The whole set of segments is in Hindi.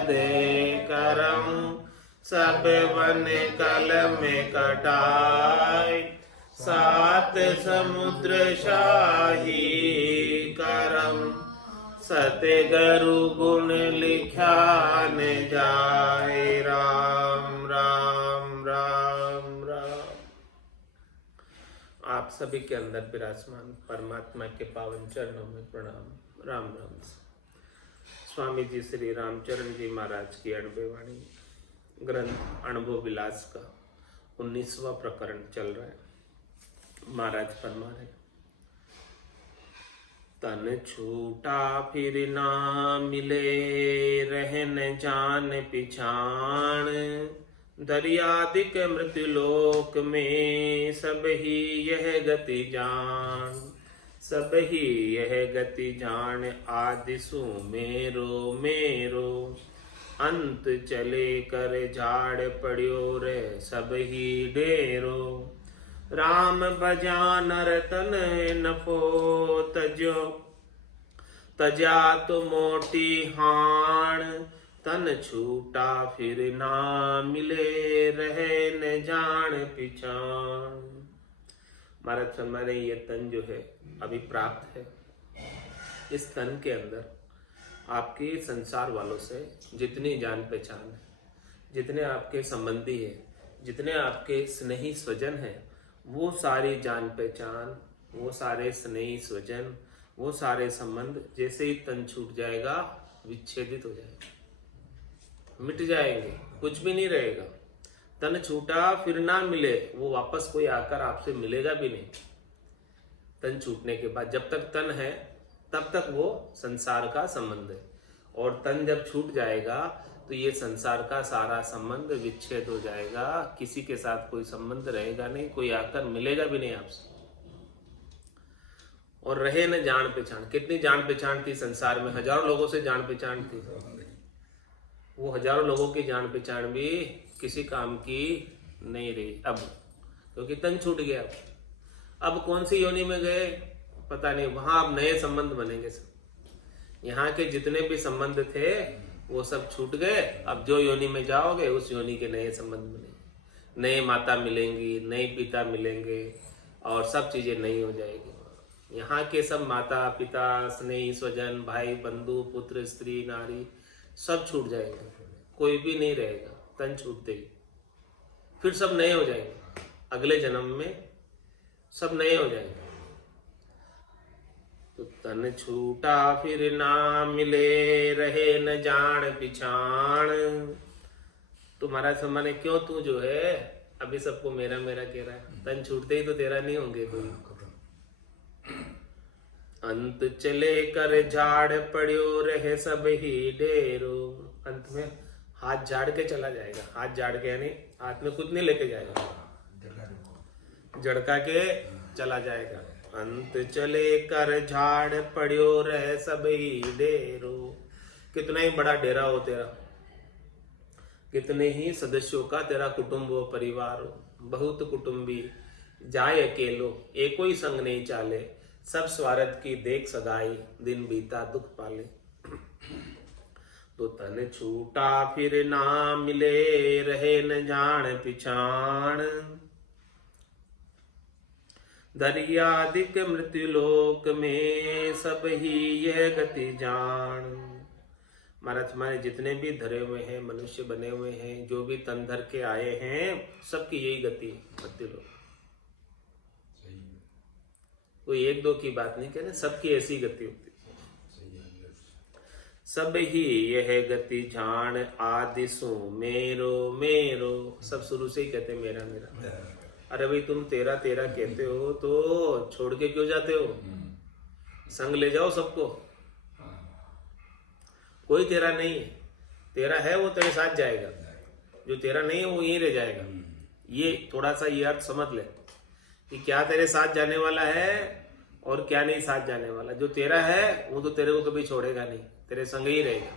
दे करम सब वन कल में कटाए, सात समुद्र शाही करम सत्य गुरु गुण लिखा न जाए। राम राम राम राम। आप सभी के अंदर विराजमान परमात्मा के पावन चरणों में प्रणाम। राम राम। स्वामी जी श्री रामचरण जी महाराज की अणुवाणी ग्रंथ अनुभव विलास का 19वां प्रकरण चल रहा है। महाराज फरमा रहे, तन छूटा फिर ना मिले, रहन जान पिछाण, दरियादिक मृत्युलोक में सब ही यह गति जान, सब ही यह गति जान, आदि सुमेरो मेरो, अंत चले कर झाड़ पड़ियो रे सब ही डेरो, राम भजा नर तन नपो तजो, तजा तो मोटी हाण, तन छूटा फिर ना मिले, रहे न जान पिछाण। महाराज फरमाने ये तन जो है अभी प्राप्त है, इस तन के अंदर आपके संसार वालों से जितनी जान पहचान है, जितने आपके संबंधी है, जितने आपके स्नेही स्वजन है, वो सारी जान पहचान, वो सारे स्नेही स्वजन, वो सारे संबंध जैसे ही तन छूट जाएगा विच्छेदित हो जाएगा, मिट जाएंगे, कुछ भी नहीं रहेगा। तन छूटा फिर ना मिले, वो वापस कोई आकर आपसे मिलेगा भी नहीं। तन छूटने के बाद जब तक तन है तब तक वो संसार का संबंध है, और तन जब छूट जाएगा तो ये संसार का सारा संबंध विच्छेद हो जाएगा, किसी के साथ कोई संबंध रहेगा नहीं, कोई आकर मिलेगा भी नहीं आपसे। और रहे न जान पहचान, कितनी जान पहचान थी संसार में, हजारों लोगों से जान पहचान थी, वो हजारों लोगों की जान पहचान भी किसी काम की नहीं रही अब, क्योंकि तन छूट गया। अब कौन सी योनि में गए पता नहीं, वहां अब नए संबंध बनेंगे सब। यहाँ के जितने भी संबंध थे वो सब छूट गए, अब जो योनि में जाओगे उस योनि के नए संबंध बनेंगे, नए माता मिलेंगी, नए पिता मिलेंगे, और सब चीजें नई हो जाएगी। यहाँ के सब माता पिता, स्नेही स्वजन, भाई बंधु, पुत्र स्त्री नारी सब छूट जाएंगे, कोई भी नहीं रहेगा। तन छूटते ही फिर सब नए हो जाएंगे, अगले जन्म में सब नए हो जाएंगे। तो तन छूटा फिर ना मिले, रहे न जान पिछाण। तो महाराज फरमाने, क्यों तू जो है अभी सबको मेरा मेरा कह रहा है, तन छूटते ही तो तेरा नहीं होंगे कोई। अंत चले कर झाड़ पड़ियो रहे सब ही डेरो, अंत में हाथ झाड़ के चला जाएगा। हाथ झाड़ के यानी हाथ में कुछ नहीं लेके जाएगा, झड़का के चला जाएगा। अंत चले कर झाड़ पड़ियो रहे सब ही डेरो, कितना ही बड़ा डेरा हो तेरा, कितने ही सदस्यों का तेरा कुटुंब हो, परिवार हो, बहुत कुटुंबी जाए अकेलो, एको ही संग नहीं चाले, सब स्वार्थ की देख सगाई, दिन बीता दुख पाले। तो तन छूटा फिर ना मिले, रहे न जान पिछाण, दरियादिक मृत्युलोक में सब ही यह गति जान। महाराज हमारे जितने भी धरे हुए हैं, मनुष्य बने हुए हैं, जो भी तन धर के आए हैं, सबकी यही गति मृत्युलोक। कोई एक दो की बात नहीं कहने, सबकी ऐसी गति होती। सब ही यह गति जान, आदि सु मेरो मेरो, सब शुरू से ही कहते मेरा मेरा। अरे भाई तुम तेरा तेरा कहते हो तो छोड़ के क्यों जाते हो, संग ले जाओ सबको। कोई तेरा नहीं है, तेरा है वो तेरे साथ जाएगा, जो तेरा नहीं है वो यहीं रह जाएगा। ये थोड़ा सा ये अर्थ समझ ले कि क्या तेरे साथ जाने वाला है और क्या नहीं साथ जाने वाला। जो तेरा है वो तो तेरे को कभी छोड़ेगा नहीं, तेरे संग ही रहेगा,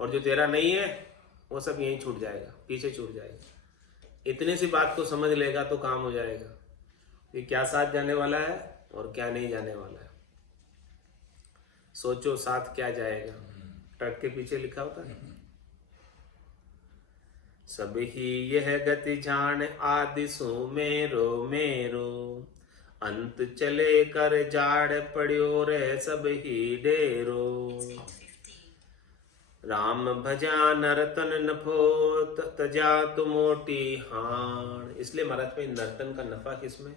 और जो तेरा नहीं है वो सब यहीं छूट जाएगा, पीछे छूट जाएगा। इतनी सी बात को समझ लेगा तो काम हो जाएगा कि क्या साथ जाने वाला है और क्या नहीं जाने वाला है। सोचो साथ क्या जाएगा, ट्रक के पीछे लिखा होता है सब ही यह गति जान आदि सुमेरो मेरो। अंत चले कर जाड़ पड़ियो रे सब ही डेरो। राम भजा नर्तन नफो तजा तु मोटी हाण। इसलिए महाराज में नर्तन का नफा किसमें?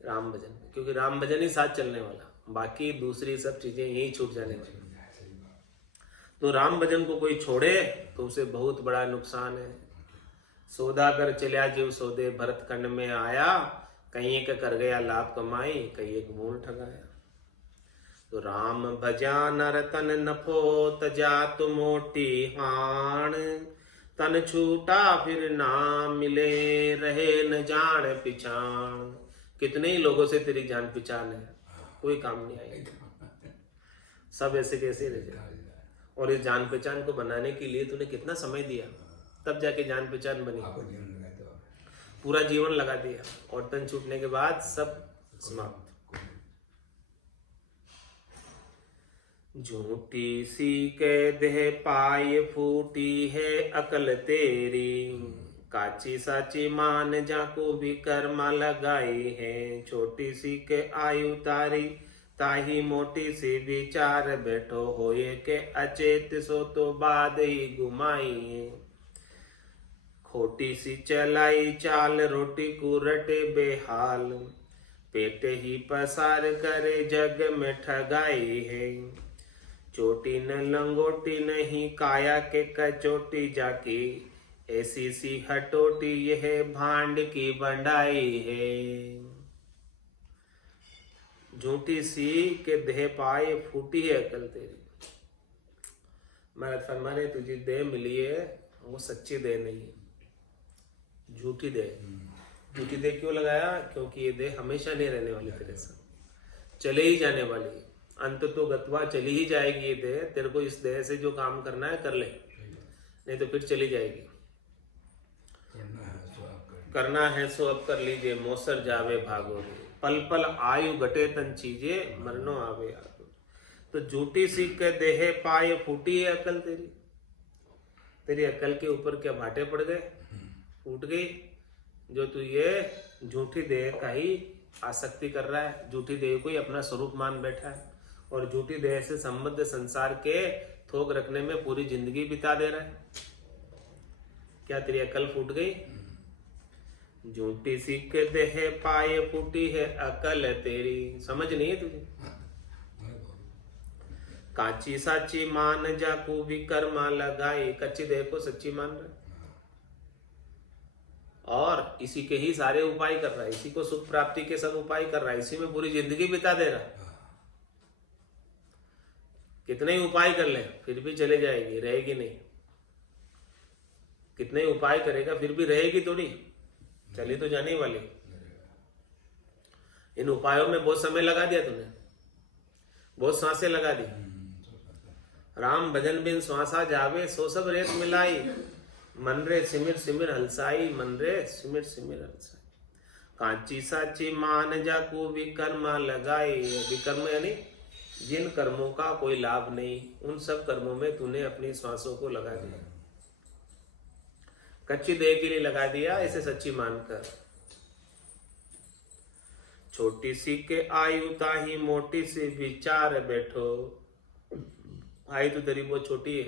राम भजन, क्योंकि राम भजन ही साथ चलने वाला, बाकी दूसरी सब चीजें यही छूट जाने वाली। तो राम भजन को कोई छोड़े तो उसे बहुत बड़ा नुकसान है। सौदागर चलिया जीव सौदे भरत खंड में आया। कहीं एक कर गया लाभ कमाई, कहीं एक मूल ठगाया। तो राम भजा नरतन नफो तजा तु मोटी हाण। तन छूटा फिर ना मिले रहे न जान पिछाण। कितने ही लोगों से तेरी जान पहचान है, कोई काम नहीं आएगा, सब ऐसे कैसे रह जाए। और इस जान पहचान को बनाने के लिए तूने कितना समय दिया, तब जाके जान पहचान बनी। पूरा जीवन लगा दिया और तन छूटने के बाद सब समाप्त। झूठी सी के देह पाए फूटी है अकल तेरी। काची साची मान जाको भी कर्मा लगाई है। छोटी सी के आयु तारी ताही मोटी सी विचार बैठो होए के अचेत सो तो बाद ही घुमाई। खोटी सी चलाई चाल रोटी कुरटे बेहाल। पेट ही पसार करे जग में ठगाई है। चोटी न लंगोटी नहीं काया के कचोटी जाकी। ऐसी सी हटोटी यह भांड की बंडाई है। झूठी सी के देह पाए फूटी है अकल तेरी। महाराज फरमाने तुझे देह मिली है वो सच्ची देह नहीं है, झूठी देह। झूठी देह क्यों लगाया? क्योंकि ये देह हमेशा नहीं रहने वाली, तेरे साथ चले ही जाने वाली। अंत तो गत्वा चली ही जाएगी ये देह। तेरे को इस देह से जो काम करना है कर ले, नहीं तो फिर चली जाएगी। करना है सो अब कर लीजिए, मौसर जावे भागोगे। पल पल आयु घटे तन चीजे, मरनो आवे आगो। तो झूठी सी के देह पाए फूटी है अकल तेरी। तेरी अकल के ऊपर क्या भाटे पड़ गए, फूट गई। जो तू ये झूठी देह का ही आसक्ति कर रहा है, झूठी देह को ही अपना स्वरूप मान बैठा है और झूठी देह से संबद्ध संसार के थोक रखने में पूरी जिंदगी बिता दे रहा है। क्या तेरी अकल फूट गई? झूठी सी के देह पाए फूटी है अकल तेरी। समझ नहीं है तुझे? काची साची मान जाकू भी कर्मा लगाई। कच्ची देह को सच्ची मान रहा है और इसी के ही सारे उपाय कर रहा है, इसी को सुख प्राप्ति के सब उपाय कर रहा है, इसी में पूरी जिंदगी बिता दे रहा है। कितने ही उपाय कर ले फिर भी चले जाएगी, रहेगी नहीं। कितने ही उपाय करेगा फिर भी रहेगी थोड़ी, चली तो जाने वाली। इन उपायों में बहुत समय लगा दिया तूने, बहुत सांसें लगा दी। राम भजन बिन श्वासा जावे सो सब रेत मिलाई। मन रे सिमिर सिमिर हलसाई, मन रे सिमिर सिमिर हलसाई। कांची साची मान जाकू विकर्मा लगाई। विकर्म यानी जिन कर्मों का कोई लाभ नहीं, उन सब कर्मों में तूने अपनी श्वासों को लगा दिया। कच्ची देह के लिए लगा दिया, इसे सच्ची मानकर। छोटी सी के आयु ताही मोटी सी विचार बैठो। आयु तो तेरी बहुत छोटी है,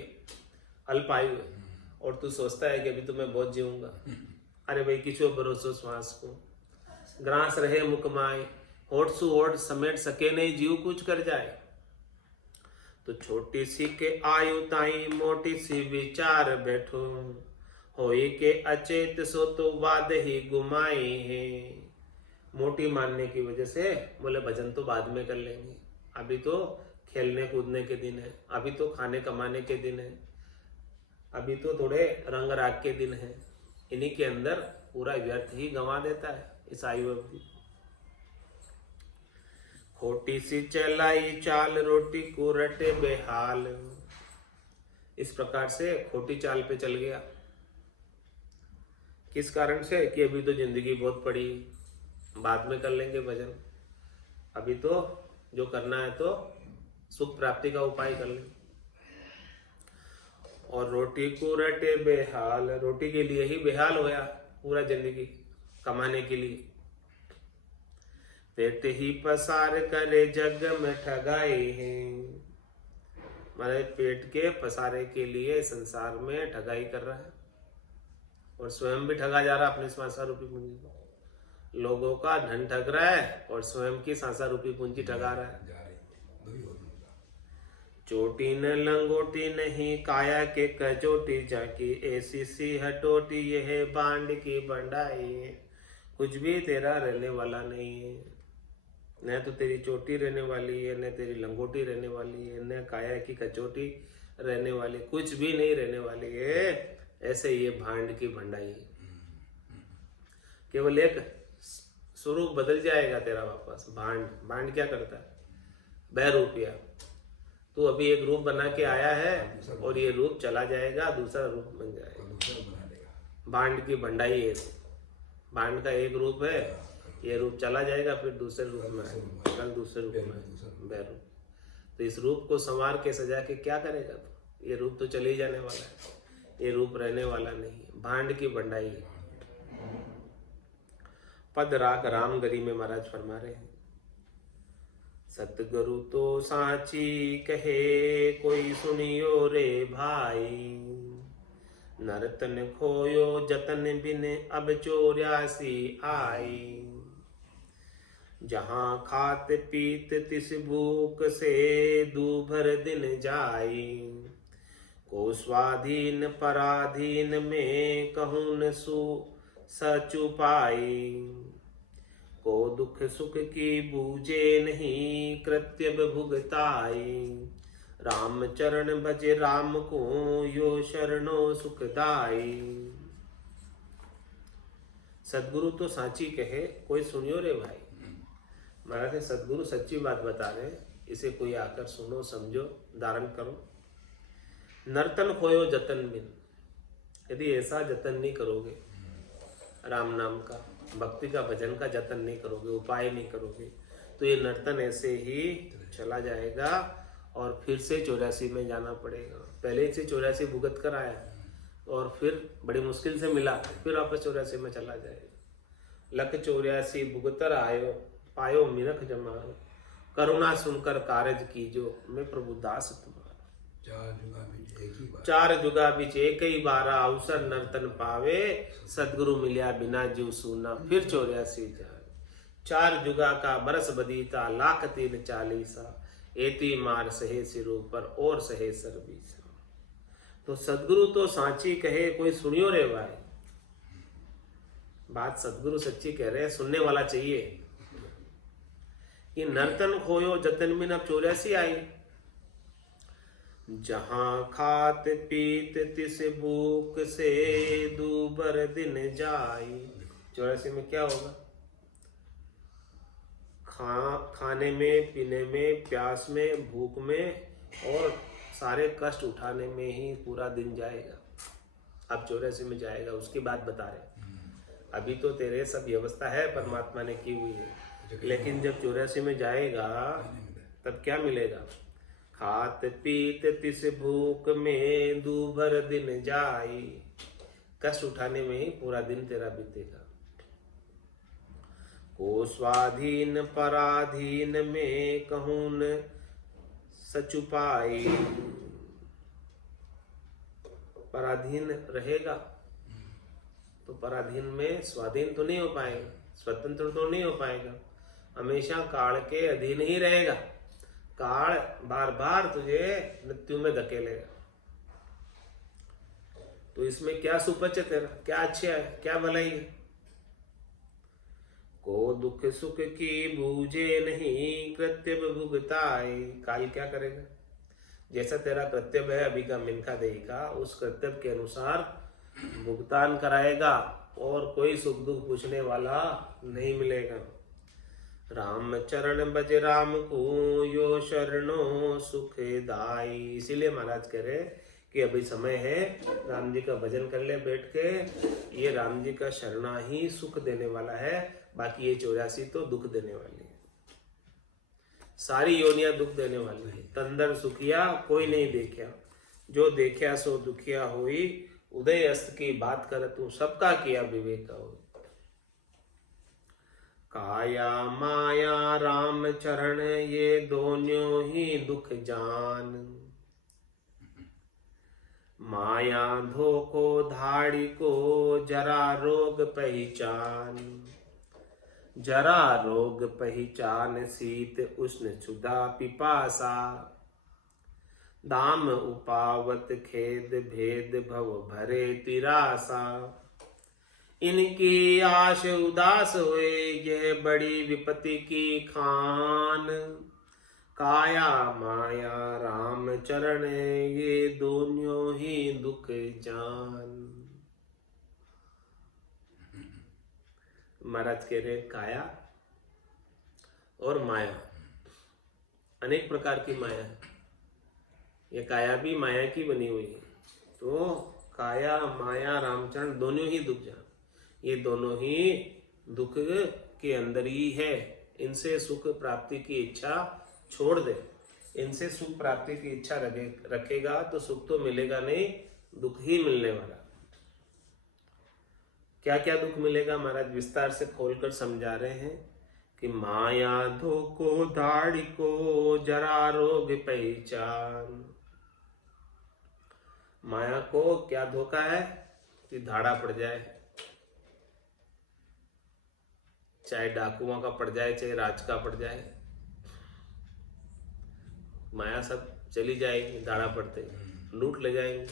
अल्प आयु है और तू सोचता है कि अभी तो मैं बहुत जीऊंगा। अरे भाई किचो भरोसो श्वास को, ग्रास रहे मुख माए। होठ सु होठ समेट सके नहीं, जीव कुछ कर जाए। तो छोटी सी के आयु ताई मोटी सी विचार बैठो। होई के अचेत सो तो बाद ही गुमाए हैं। मोटी मानने की वजह से बोले भजन तो बाद में कर लेंगे, अभी तो खेलने कूदने के दिन है, अभी तो खाने कमाने के दिन है, अभी तो थोड़े रंग राग के दिन है। इन्हीं के अंदर पूरा व्यर्थ ही गंवा देता है इस आयु अवधि। खोटी सी चलाई चाल रोटी को रटे बेहाल। इस प्रकार से खोटी चाल पे चल गया। किस कारण से? कि अभी तो जिंदगी बहुत पड़ी, बाद में कर लेंगे भजन, अभी तो जो करना है तो सुख प्राप्ति का उपाय कर लेंगे। और रोटी को रटे बेहाल, रोटी के लिए ही बेहाल होया पूरा जिंदगी कमाने के लिए। पेट ही पसार करे जग में ठगाए हैं, हमारे पेट के पसारे के लिए संसार में ठगाई कर रहा है और स्वयं भी ठगा जा रहा है अपने सांसा रूपी पूंजी को। लोगों का धन ठग रहा है और स्वयं की सांसा रूपी पूंजी ठगा रहा है। चोटी न लंगोटी नहीं काया के कचोटी, जाकी ऐसी सी हटोटी यह बांड की बंडाई। कुछ भी तेरा रहने वाला नहीं है, न तो तेरी चोटी रहने वाली है, न तेरी लंगोटी रहने वाली है, न काया की कचोटी रहने वाली, कुछ भी नहीं रहने वाली है। ऐसे ये भांड की भंडाई है, केवल एक स्वरूप बदल जाएगा तेरा वापस। भांड क्या करता है? बहरूपिया। तू अभी एक रूप बना के आया है और ये रूप चला जाएगा, दूसरा रूप बन जाएगा। भांड की भंडाई है। भांड का एक रूप है, ये रूप चला जाएगा, फिर दूसरे रूप में आएगा, कल दूसरे रूप में बहरूप। तो इस रूप को संवार के सजा के क्या करेगा तू? ये रूप तो चले ही जाने वाला है, ये रूप रहने वाला नहीं। भांड की भंडाई है। पद राग राम गरी में महाराज फरमा रहे हैं, सतगुरु तो साची कहे कोई सुनियो रे भाई, नरतन खोयो जतन बिन अब 84 आई। जहाँ खात पीत तिस भूख से दूभर दिन जाई, को स्वाधीन पराधीन में कहूँ न सु सचुपाई। को दुख सुख की बूझे नहीं कृत्य भुगताई, राम चरण भज राम को यो शरणो सुखदाई। सदगुरु तो साची कहे कोई सुनियो रे भाई। महाराज सदगुरु सच्ची बात बता रहे, इसे कोई आकर सुनो, समझो, धारण करो। नर्तन खोयो जतन बिन, यदि ऐसा जतन नहीं करोगे, राम नाम का, भक्ति का, भजन का जतन नहीं करोगे, उपाय नहीं करोगे, तो ये नर्तन ऐसे ही चला जाएगा और फिर से 84 में जाना पड़ेगा। पहले से 84 भुगत कर आया और फिर बड़ी मुश्किल से मिला, फिर वापस 84 में चला जाएगा। लख 84 भुगतर आयो, पायो मिनख जमारो, करुणा सुनकर कारज कीजो, मैं प्रभु दास तुम्हारा। चार जुगा बिच एक ही बारा, अवसर नर्तन पावे, सदगुरु मिलिया बिना जीव सूना, फिर 84 जाए। 4 जुगा का बरस बदीता, लाख 340, एती मार सहे सिरों पर और सहे सर बीसा। तो सदगुरु तो साची कहे कोई सुनियो रे भाई। बात सदगुरु सच्ची कह रहे हैं, सुनने वाला चाहिए। कि नर्तन खोयो जतन बिन अब 84 आई। जहाँ खात पीत तिस भूख से दूबर दिन जाई। 84 में क्या होगा? खाने में, पीने में, प्यास में, भूख में और सारे कष्ट उठाने में ही पूरा दिन जाएगा। अब 84 में जाएगा, उसकी बात बता रहे। अभी तो तेरे सब व्यवस्था है परमात्मा ने की हुई है, लेकिन जब 84 में जाएगा तब क्या मिलेगा? खात पीत तिस भूख में दूभर दिन जाई। कष्ट उठाने में ही पूरा दिन तेरा बीतेगा। को स्वाधीन पराधीन में कहूँ न सचुपाई। पराधीन रहेगा तो पराधीन में स्वाधीन तो नहीं हो पाएगा, स्वतंत्र तो नहीं हो पाएगा, हमेशा काल के अधीन ही रहेगा। काल बार बार तुझे मृत्यु में धकेलेगा। तो इसमें क्या सुपच है तेरा, क्या अच्छा है, क्या भलाई है? को दुख सुख की बूझे नहीं कृत्य भुगताई। काल क्या करेगा? जैसा तेरा कर्तव्य है अभी का मिनखा देही का, उस कर्तव्य के अनुसार भुगतान कराएगा और कोई सुख दुख पूछने वाला नहीं मिलेगा। राम चरण बज राम को यो शरणो सुखदाई। इसीलिए महाराज कह रहे कि अभी समय है, राम जी का भजन कर ले बैठ के। ये राम जी का शरणा ही सुख देने वाला है, बाकी ये 84 तो दुख देने वाली है। सारी योनियां दुख देने वाली है। तंदर सुखिया कोई नहीं देखा, जो देखिया सो दुखिया हुई, उदय अस्त की बात कर तू सबका किया विवेक हो। काया माया राम चरण ये दोनों ही दुख जान, माया धोको धाड़ी को जरा रोग पहचान, जरा रोग पहचान शीत उष्ण क्षुधा पिपासा, दाम उपावत खेद भेद भव भरे तिरासा, इनकी आश उदास हुए यह बड़ी विपत्ति की खान, काया माया राम चरण ये दोनों ही दुख जान। महाराज कह रहे काया और माया, अनेक प्रकार की माया है, ये काया भी माया की बनी हुई है। तो काया माया रामचरण दोनों ही दुख जान, ये दोनों ही दुख के अंदर ही है। इनसे सुख प्राप्ति की इच्छा छोड़ दे, इनसे सुख प्राप्ति की इच्छा रखेगा तो सुख तो मिलेगा नहीं, दुख ही मिलने वाला। क्या क्या दुख मिलेगा महाराज विस्तार से खोलकर समझा रहे हैं कि माया धोको धाड़ी को जरा रोग पहचान। माया को क्या धोखा है कि धाड़ा पड़ जाए, चाहे डाकुओं का पड़ जाए चाहे राज का पड़ जाए, माया सब चली जाएगी, धाड़ा पड़ते लूट ले जाएंगे।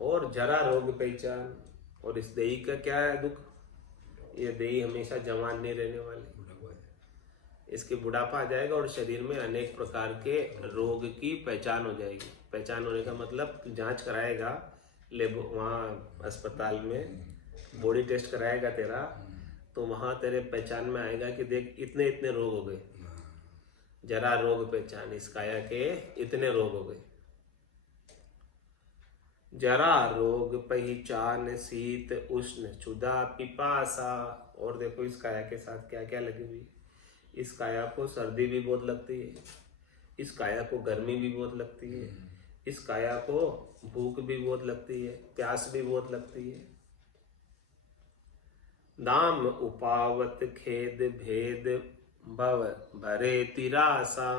और जरा रोग पहचान, और इस देही का क्या है दुख, ये देही हमेशा जवान नहीं रहने वाली, इसके बुढ़ापा आ जाएगा और शरीर में अनेक प्रकार के रोग की पहचान हो जाएगी। पहचान होने का मतलब जांच कराएगा लेब वहाँ अस्पताल में, बॉडी टेस्ट कराएगा तेरा, तो वहाँ तेरे पहचान में आएगा कि देख इतने इतने रोग हो गए, जरा रोग पहचान, इस काया के इतने रोग हो गए। जरा रोग पहचान शीत उष्ण क्षुधा पिपासा। और देखो इस काया के साथ क्या क्या लगी हुई, इस काया को सर्दी भी बहुत लगती है, इस काया को गर्मी भी बहुत लगती है, इस काया को भूख भी बहुत लगती है, प्यास भी बहुत लगती है। दाम उपावत खेद भेद भव भरे तिरासा।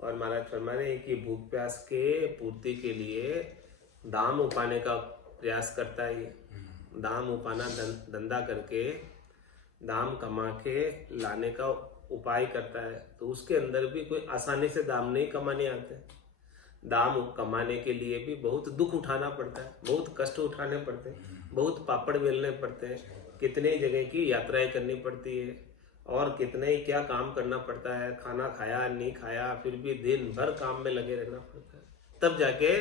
और महाराज फरमा रहे हैं कि भूख प्यास के पूर्ति के लिए दाम उपाने का प्रयास करता है। ये दाम उपाना धंधा करके दाम कमा के लाने का उपाय करता है। तो उसके अंदर भी कोई आसानी से दाम नहीं कमाने आते, दाम कमाने के लिए भी बहुत दुख उठाना पड़ता है, बहुत कष्ट उठाने पड़ते हैं, बहुत पापड़ बेलने पड़ते हैं, कितने जगह की यात्राएं करनी पड़ती है और कितने ही क्या काम करना पड़ता है, खाना खाया नहीं खाया फिर भी दिन भर काम में लगे रहना पड़ता है, तब जाके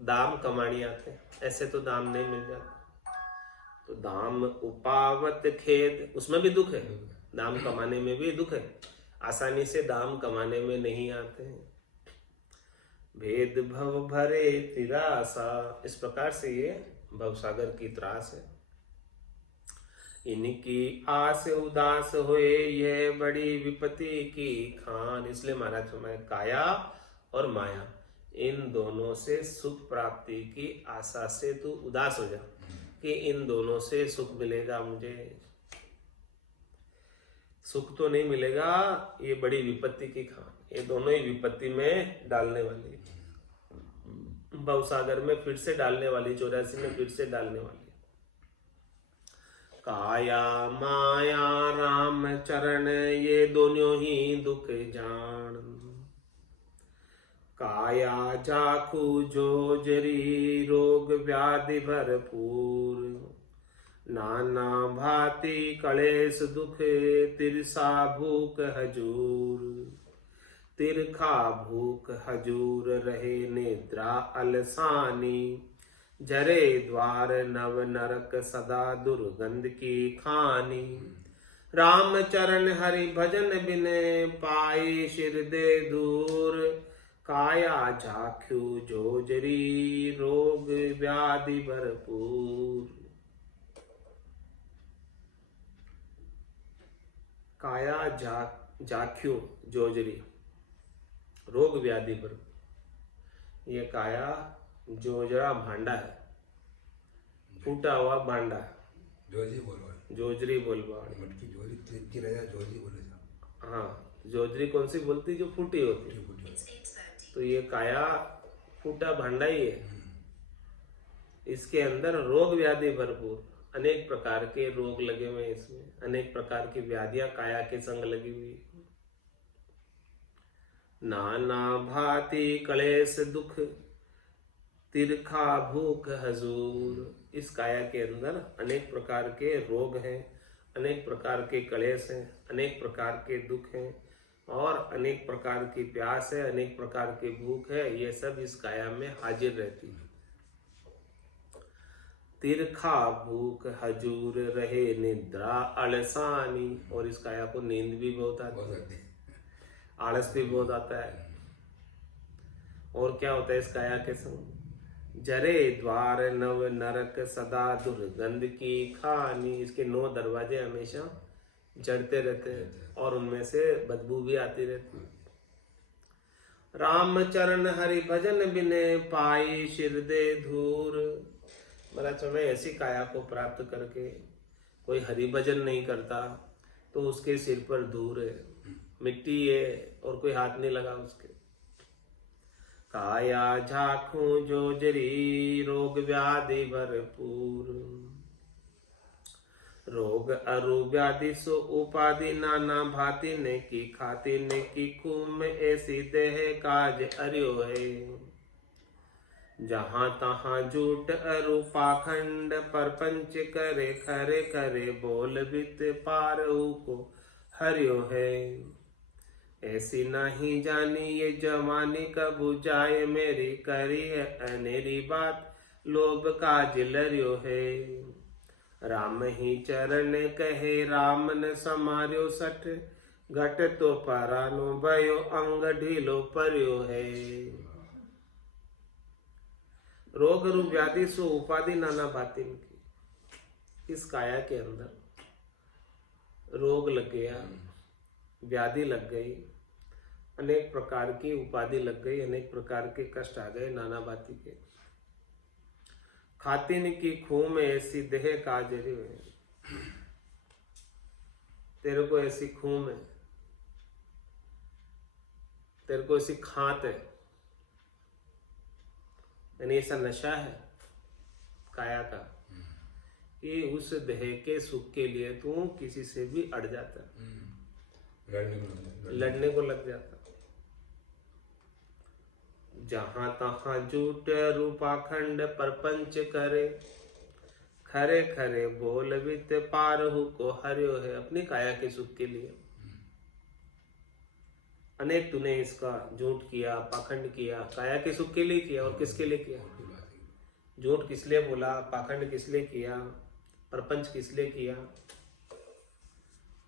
दाम कमाने आते हैं। ऐसे तो दाम नहीं मिल जाता। तो दाम उपावत खेद, उसमें भी दुख है, दाम कमाने में भी दुख है, आसानी से दाम कमाने में नहीं आते हैं। भेद भव भरे तिरासा, इस प्रकार से ये भवसागर की त्रास है। इनकी आस उदास हुए यह बड़ी विपत्ति की खान। इसलिए महाराज फरमाए काया और माया इन दोनों से सुख प्राप्ति की आशा से तू उदास हो जा कि इन दोनों से सुख मिलेगा मुझे, सुख तो नहीं मिलेगा, ये बड़ी विपत्ति की खान, ये दोनों ही विपत्ति में डालने वाली, भवसागर में फिर से डालने वाली, 84 में फिर से डालने वाली। काया माया राम चरण ये दोनों ही दुख जान, काया जाखू जोजरी रोग व्याधि भरपूर, नाना भांति कलेश दुख तिरसा भूख हजूर, तिरखा भूख हजूर रहे निद्रा अलसानी, जरे द्वार नव नरक सदा दुर्गंध की खानी, राम चरण हरि भजन बिने पाई शिर दे दूर, काया झाख्यू जोजरी रोग व्याधि भरपूर। काया जाख्यू जोजरी रोग व्याधि भरपूर, ये काया जोजरा भांडा है, फूटा हुआ भांडा है। जोजी बोलवाड़ी, जोजरी बोलवाड़ी। मटकी जोजी तिरकी रहा जोजी बोले जा। हाँ, जोजरी कौन सी बोलती, जो फूटी होती। तो ये काया फूटा भांडा ही है। इसके अंदर रोग व्याधि भरपूर, अनेक प्रकार के रोग लगे हुए हैं इसमें, अनेक प्रकार की व्याधियां काया के संग लगी हुई। नाना भांति क्लेश दुख, तिरखा भूख हजूर। इस काया के अंदर अनेक प्रकार के रोग हैं, अनेक प्रकार के क्लेश हैं, अनेक प्रकार के दुख हैं, और अनेक प्रकार की प्यास है, अनेक प्रकार की भूख है। ये सब इस काया में हाजिर रहती है। तिरखा भूख हजूर रहे निद्रा अलसानी। और इस काया को नींद भी बहुत आती है, आलस भी बहुत आता है। और क्या होता है इस काया के संग, जरे द्वार नव नरक सदा दुर्गंध की खानी। इसके 9 दरवाजे हमेशा जड़ते रहते हैं और उनमें से बदबू भी आती रहती है। रामचरण हरि भजन बिने पाई शिर दे धूर। महाराज समय ऐसी काया को प्राप्त करके कोई हरि भजन नहीं करता तो उसके सिर पर धूर है, मिट्टी है, और कोई हाथ नहीं लगा उसके। काया झाखू जोजरी रोग व्याधि भरपूर। रोग अरु व्याधि सो उपाधि नाना भांति ने की खाती ने की खूम ऐसी देह काज अर्यो है। जहाँ तहाँ झूठ अरु पाखंड परपंच करे खरे करे बोल बित पारऊ को हरियो है। ऐसी नहीं जानी ये जवानी कबू जाए मेरी करी है अनेरी बात लोभ काज लरियो है। राम ही चरण कहे राम न समार्यो सठ घट तो परानो भयो अंग ढीलो पर्यो है। रोग रूप व्याधि सो उपाधि नाना भांति की। इस काया के अंदर रोग लग गया, व्याधि लग गई, अनेक प्रकार की उपाधि लग गई, अनेक प्रकार के कष्ट आ गए नाना भांति के। खातिन की खूह में ऐसी देह काजरी है, तेरे को ऐसी खूह में, तेरे को ऐसी खात है, यानी ऐसा नशा है काया का कि उस देह के सुख के लिए तू किसी से भी अड़ जाता, लड़ने को लग जाता। जहां तहां झूठ रूपाखंड परपंच करे खरे खरे बोल वित पारहु को हरियो है। अपनी काया के सुख के लिए अनेक तूने इसका झूठ किया, पाखंड किया, काया के सुख के लिए किया। और किसके लिए किया? झूठ किस लिए बोला, पाखंड किस लिए किया, परपंच किस लिए किया,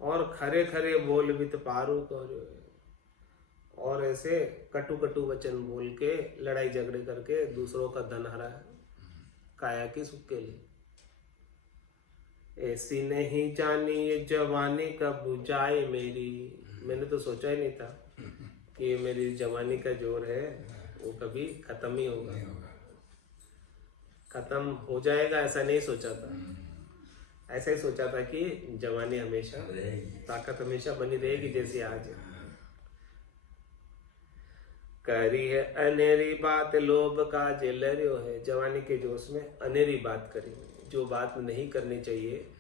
और खरे खरे बोल वित पारू को हरियो है। और ऐसे कटु कटु वचन बोल के लड़ाई झगड़े करके दूसरों का धन हरा है काया के सुख के लिए। ऐसी नहीं जानी ये जवानी कब बुझाए मेरी। मैंने तो सोचा ही नहीं था कि मेरी जवानी का जोर है वो कभी खत्म ही होगा, खत्म हो जाएगा ऐसा नहीं सोचा था। ऐसा ही सोचा था कि जवानी हमेशा, ताकत हमेशा बनी रहेगी जैसी आज है। करी है अनेरी बात लोभ का जेलरियो है। जवानी के जोश में अनेरी बात करी, जो बात नहीं करनी चाहिए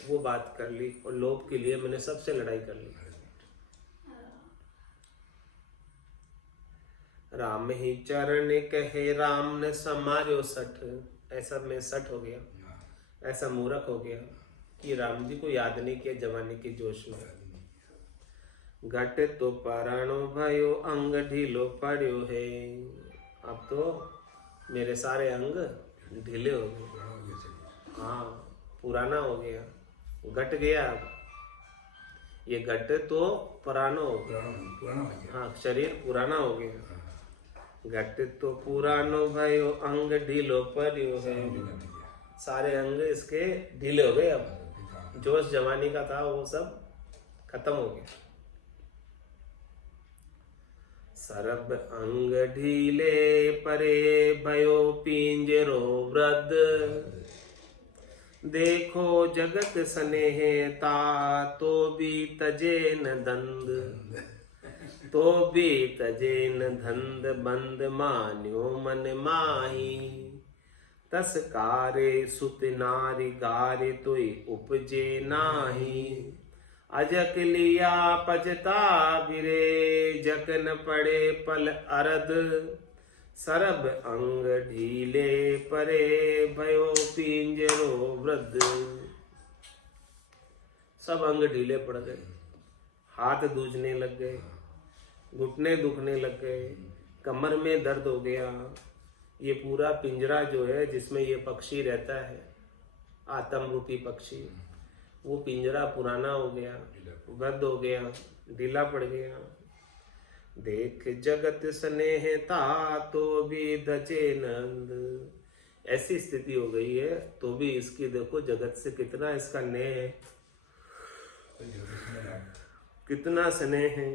वो बात कर ली, और लोभ के लिए मैंने सबसे लड़ाई कर ली। राम ही चरण कहे राम ने समार्यो सठ। ऐसा मैं सठ हो गया, ऐसा मूर्ख हो गया कि राम जी को याद नहीं किया जवानी के जोश में। घट तो पराणो भयो अंग ढीलो पड़ियो है। अब तो मेरे सारे अंग ढीले हो गए, हाँ पुराना हो गया, घट गया। अब ये घट तो पुरानो हो गया, हाँ शरीर पुराना हो गया। घट तो पुरानो भयो अंग ढीलो पड़ियो है। सारे अंग इसके ढीले हो गए, अब जोश जवानी का था वो सब खत्म हो गया। सरब अंग ढीले परे भयो पिंजरो वृद्ध। देखो जगत स्नेह ता तो भी तजे न दंद। तो भी तजे न धंध बंद मान्यो मन माही। तस कारे सुत नारी गारे तोय उपजे नाही। अजक लिया पचता बिरे जकन पड़े पल अरद। सरब अंग ढीले परे भयो पिंजरो वृद्ध। सब अंग ढीले पड़ गए, हाथ दूजने लग गए, घुटने दुखने लग गए, कमर में दर्द हो गया। ये पूरा पिंजरा जो है जिसमें ये पक्षी रहता है, आत्म रूपी पक्षी, वो पिंजरा पुराना हो गया, वृद्ध हो गया, ढीला पड़ गया। देख जगत स्नेह ता तो भी दचे नंद। ऐसी स्थिति हो गई है तो भी इसकी देखो जगत से कितना इसका नेह है, कितना स्नेह है।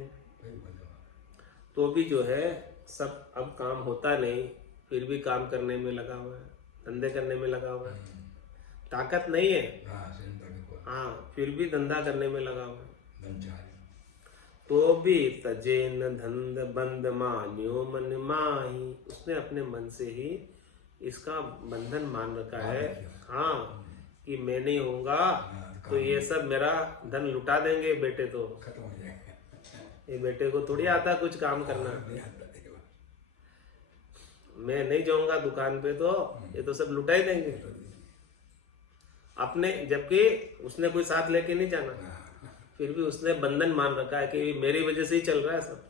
तो भी जो है सब अब काम होता नहीं, फिर भी काम करने में लगा हुआ है, धंधे करने में लगा हुआ है। ताकत नहीं है, हाँ, फिर भी धंधा करने में लगा हुआ है। तो भी तजे न धंध बंद मान्यो मन माही। उसने अपने मन से ही इसका बंधन मान रखा है, हाँ, कि मैं नहीं होऊंगा तो ये सब मेरा धन लुटा देंगे बेटे, तो खत्म हो जाएगा। ये बेटे को थोड़ी आता कुछ काम करना। मैं नहीं जाऊंगा दुकान पे तो ये तो सब लुटा ही देंगे अपने, जबकि उसने कोई साथ लेके नहीं जाना, फिर भी उसने बंधन मान रखा है कि मेरी वजह से ही चल रहा है सब।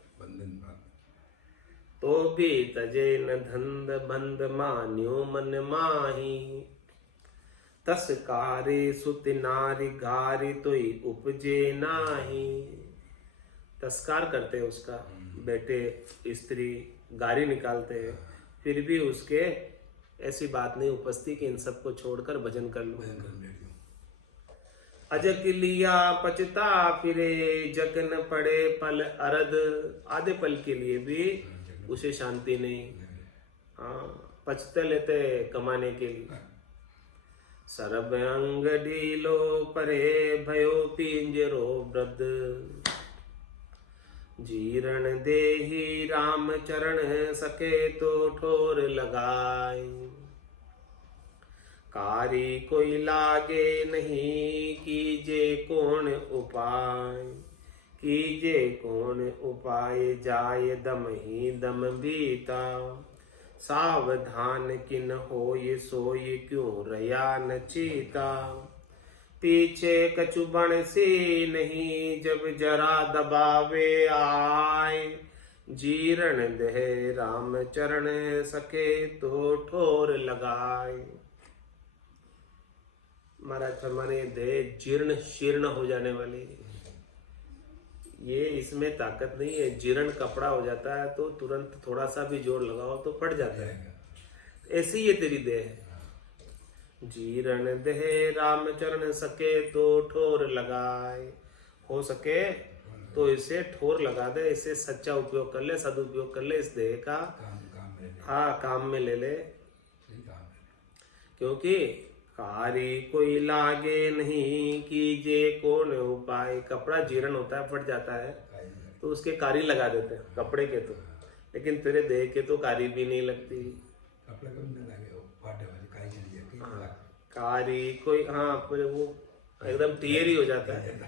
तो भी तजे न धंध बंद मान्यो मन माही। तस कारे सुत नारी गारी तोई उपजे नाही। तस्कार करते हैं उसका, बेटे स्त्री गारी निकालते हैं, फिर भी उसके ऐसी बात नहीं उपस्थिति कि इन सबको छोड़कर भजन कर लो। अजक लिया पचता फिरे जकन पड़े पल अरद। आधे पल के लिए भी उसे शांति नहीं, हाँ, पचते लेते कमाने के लिए। सरब अंग ढीलो परे भयो पिंजरो वृद्ध। जीरण देहि राम चरण सके तो ठोर लगाए। कारी कोई लागे नहीं कीजे कौन उपाय। कीजे कौन उपाय जाय दम ही दम बीता। सावधान किन होय सोय क्यों रया न चीता। पीछे कछु बण से नहीं जब जरा दबावे आए। जीर्ण देह राम चरण सके तो ठोर लगाए। महाराज हमारे देह जीर्ण शीर्ण हो जाने वाली, ये इसमें ताकत नहीं है। जीर्ण कपड़ा हो जाता है तो तुरंत थोड़ा सा भी जोर लगाओ तो फट जाता है, ऐसी ये तेरी देह है। जीर्ण देह राम चरण सके तो ठोर लगाए। हो सके तो इसे ठोर लगा दे, इसे सच्चा उपयोग कर ले, सदुपयोग कर ले इस देह का, हाँ, काम में ले ले। क्योंकि कारी कोई लागे नहीं कीजे कौन उपाय। कपड़ा जीर्ण होता है, फट जाता है तो उसके कारी लगा देते हैं कपड़े के, तो लेकिन तेरे देह के तो कारी भी नहीं लगती। कारी कोई, हाँ, फिर वो एकदम टियर ही हो जाता है,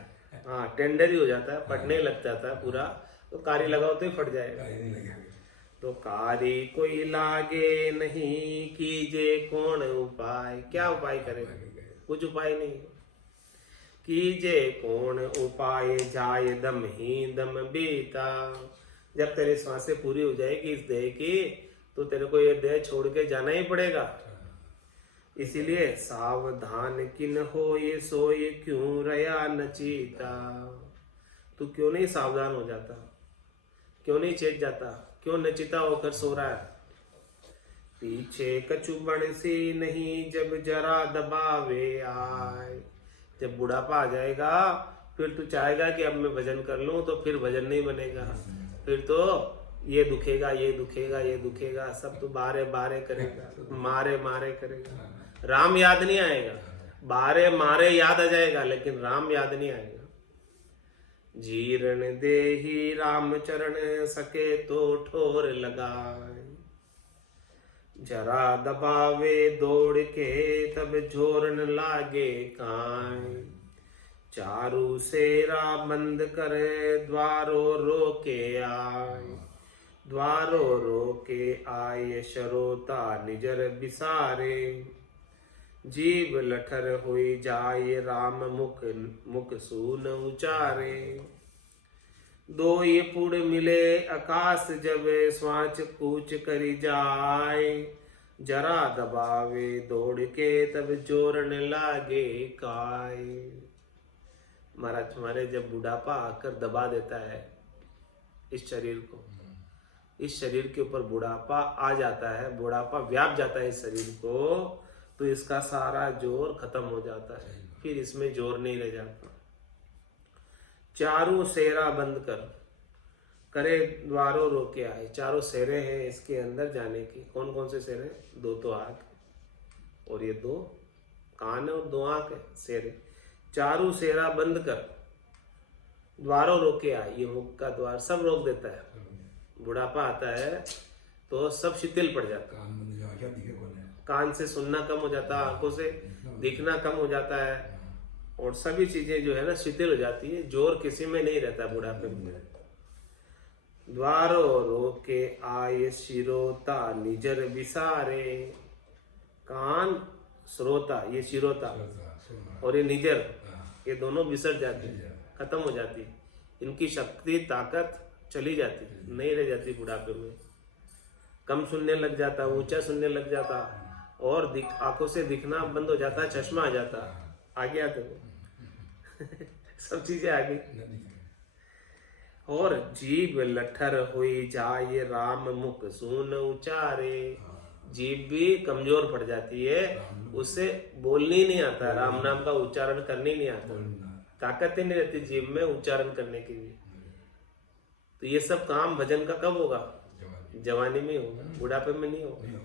हाँ, टेंडर ही हो जाता है, फटने लग जाता है पूरा, तो कारी लगाओ तो ही फट जाएगा। तो कारी कोई लागे नहीं कीजे कौन उपाय। क्या उपाय करेगा, कुछ उपाय नहीं। कीजे कौन उपाय जाय दम ही दम बीता। जब तेरी सांसें पूरी हो जाएगी इस देह की तो तेरे को ये देह छोड़ के जाना ही पड़ेगा। इसीलिए सावधान किन हो ये सोए क्यों रया नचीता। तू क्यों नहीं सावधान हो जाता, क्यों नहीं चेत जाता, क्यों नचिता होकर सो रहा है। पीछे कछु बणसी नहीं जब जरा दबावे आए। जब बुढ़ापा आ जाएगा फिर तू चाहेगा कि अब मैं भजन कर लूं, तो फिर भजन नहीं बनेगा, फिर तो ये दुखेगा, ये दुखेगा, ये दुखेगा, सब तो बारे बारे करेगा, मारे मारे करेगा, राम याद नहीं आएगा। बारे मारे याद आ जाएगा, लेकिन राम याद नहीं आएगा। जीरण देहि राम चरण, सके तो ठोर लगाए, जरा दबावे दौड़ के, तब जोरन लागे काई। चारू सेरा बंद करे, द्वारो रोके आए, द्वारो रोके आए, शरोता निजर बिसारे। जीव लठर हुई जाए, राम मुख मुख सून उचारे। दो ये पुड़ मिले आकाश, जब स्वाच कूच करी जाए, जरा दबावे दौड़ के, तब जोरन लागे काय। महाराज हमारे जब बुढ़ापा आकर दबा देता है इस शरीर को, इस शरीर के ऊपर बुढ़ापा आ जाता है, बुढ़ापा व्याप जाता है इस शरीर को, तो इसका सारा जोर खत्म हो जाता है, फिर इसमें जोर नहीं रह जाता। चारों सेरा बंद कर, करे द्वारों रोके आए। चारों सेरे हैं इसके अंदर जाने की। कौन कौन से सेरे? दो तो आंख और ये दो कान है और दो आंख है, सेरे। चारों सेरा बंद कर, द्वारों रोके आए। ये मुख का द्वार सब रोक देता है। बुढ़ापा आता है तो सब शिथिल पड़ जाता है। कान से सुनना कम हो जाता है, आंखों से दिखना कम हो जाता है, और सभी चीजें जो है ना शिथिल हो जाती है। जोर किसी में नहीं रहता बुढ़ापे में। द्वारो रोके आए, शिरोता निजर विसारे। कान श्रोता, ये शिरोता और ये निजर, ये दोनों विसर जाती, खत्म हो जाती। इनकी शक्ति ताकत चली जाती, नहीं रह जाती बुढ़ापे में। कम सुनने लग जाता, ऊंचा सुनने लग जाता, और आंखों से दिखना बंद हो जाता, चश्मा आ जाता। आ गया तो सब चीजें आ गई। और जीभ लठर हुई जाए, राम मुख सून उचारे। जीभ भी कमजोर पड़ जाती है, उससे बोलने ही नहीं आता, राम नाम का उच्चारण करने ही नहीं आता, ताकत ही नहीं रहती जीभ में उच्चारण करने के लिए। तो ये सब काम भजन का कब होगा? जवानी में होगा, बुढ़ापे में नहीं होगा।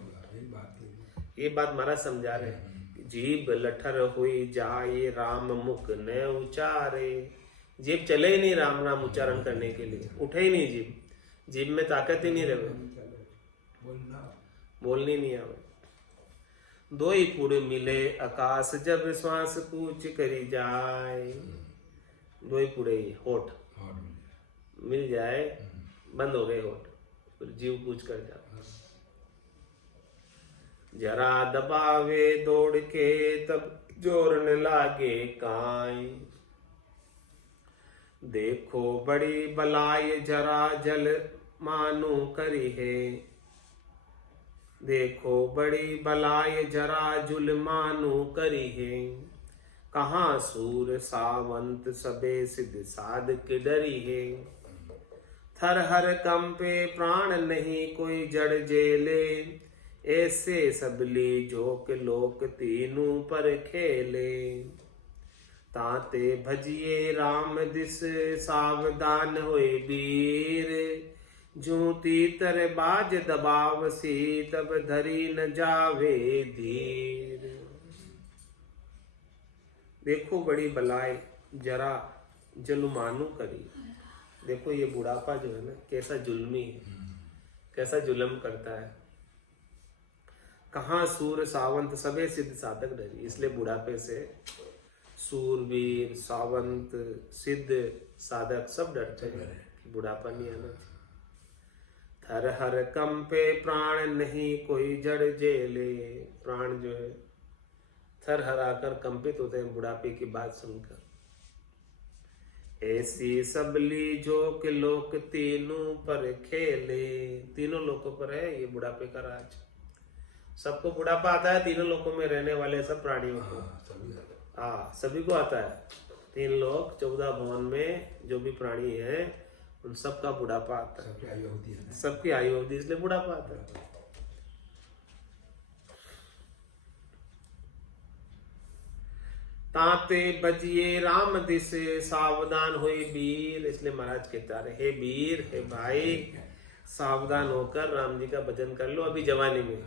ये बात महाराज समझा रहे हैं। जीभ लठर हुई जाए, राम मुख न उचारे। जीभ चले ही नहीं राम नाम उच्चारण करने के लिए, उठे ही नहीं जीभ, जीभ में ताकत ही नहीं रहे, बोलनी नहीं आवे। दो ही पुड़ मिले आकाश, जब श्वास कूच करी जाए। दो ही पुड़े, होठ मिल जाए, बंद हो गए होठ, फिर जीव कूच कर जाता। जरा दबावे दौड़ के, तब जोरन लागे काई। देखो बड़ी बलाई, जरा जल मानो करी है। देखो बड़ी बलाई, जरा जुल मानो करी है। कहाँ सूर सावंत, सबे सिद्ध साधक डरी है। थर हर कंपे प्राण, नहीं कोई जड़ जेले। ऐसे सबली जोक लोक, तीनों पर खेले। ताते भजिए राम दिस, सावधान होए वीर। जू तीतर बाज दबावसी, तब धरी न जावे धीर। देखो बड़ी बलाए, जरा जुल्मानु करी। देखो ये बुढ़ापा जो है ना, कैसा जुल्मी है, कैसा जुल्म करता है। कहाँ सूर सावंत, सबे सिद्ध साधक डरी। इसलिए बुढ़ापे से सूरवीर, सावंत, सिद्ध, साधक सब डरते हैं कि बुढ़ापा नहीं आना चाहिए। थर हर कंपे प्राण, नहीं कोई जड़ जेले। प्राण जो है थर हराकर कंपित होते हैं बुढ़ापे की बात सुनकर। ऐसी सबली जोक लोक, तीनों पर खेले। तीनों लोकों पर है ये बुढ़ापे का राज। सबको बुढ़ापा आता है, तीनों लोकों में रहने वाले सब प्राणियों को। हाँ, सभी को आता है। 3 लोक 14 भवन में जो भी प्राणी है, उन सबका बुढ़ापा आता है। सबकी आयु होती है, इसलिए बुढ़ापा आता है। ताते बजिए राम दिसे, सावधान हुई वीर। इसलिए महाराज कहता रहे, हे वीर, हे भाई, सावधान होकर राम जी का भजन कर लो अभी जवानी में।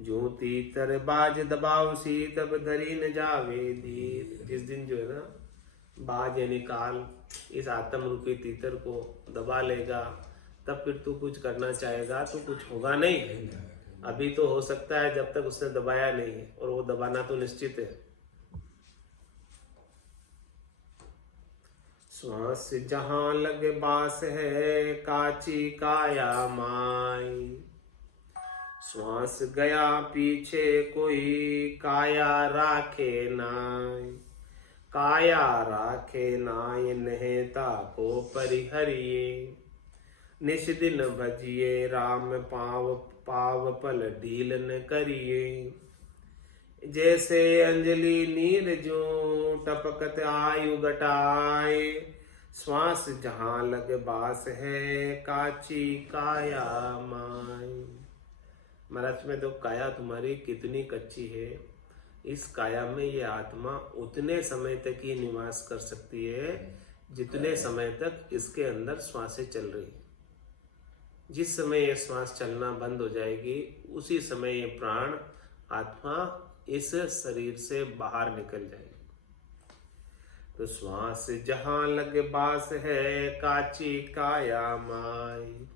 जो तीतर बाज दबाव सी तब धरी न जावे धीर। जिस दिन जो है ना बाज यानी काल इस आत्म रूपी तीतर को दबा लेगा तब फिर तू कुछ करना चाहेगा तो कुछ होगा नहीं। अभी तो हो सकता है जब तक उसने दबाया नहीं है, और वो दबाना तो निश्चित है। श्वास जहां लग बास है काची काया माई। श्वास गया पीछे कोई काया राखे नाय। काया राखे नाय नहता को परिहरिये। निश दिन भजिए राम पाव पाव पल ढील न करिए। जैसे अंजलि नीर जो टपकत आयु घटाए। श्वास जहां लग बास है काची काया माई। महाराज में तो काया तुम्हारी कितनी कच्ची है, इस काया में ये आत्मा उतने समय तक ही निवास कर सकती है जितने समय तक इसके अंदर श्वासें चल रही है। जिस समय ये श्वास चलना बंद हो जाएगी उसी समय ये प्राण आत्मा इस शरीर से बाहर निकल जाएगी। तो श्वास जहां लग बास है काची काया माई।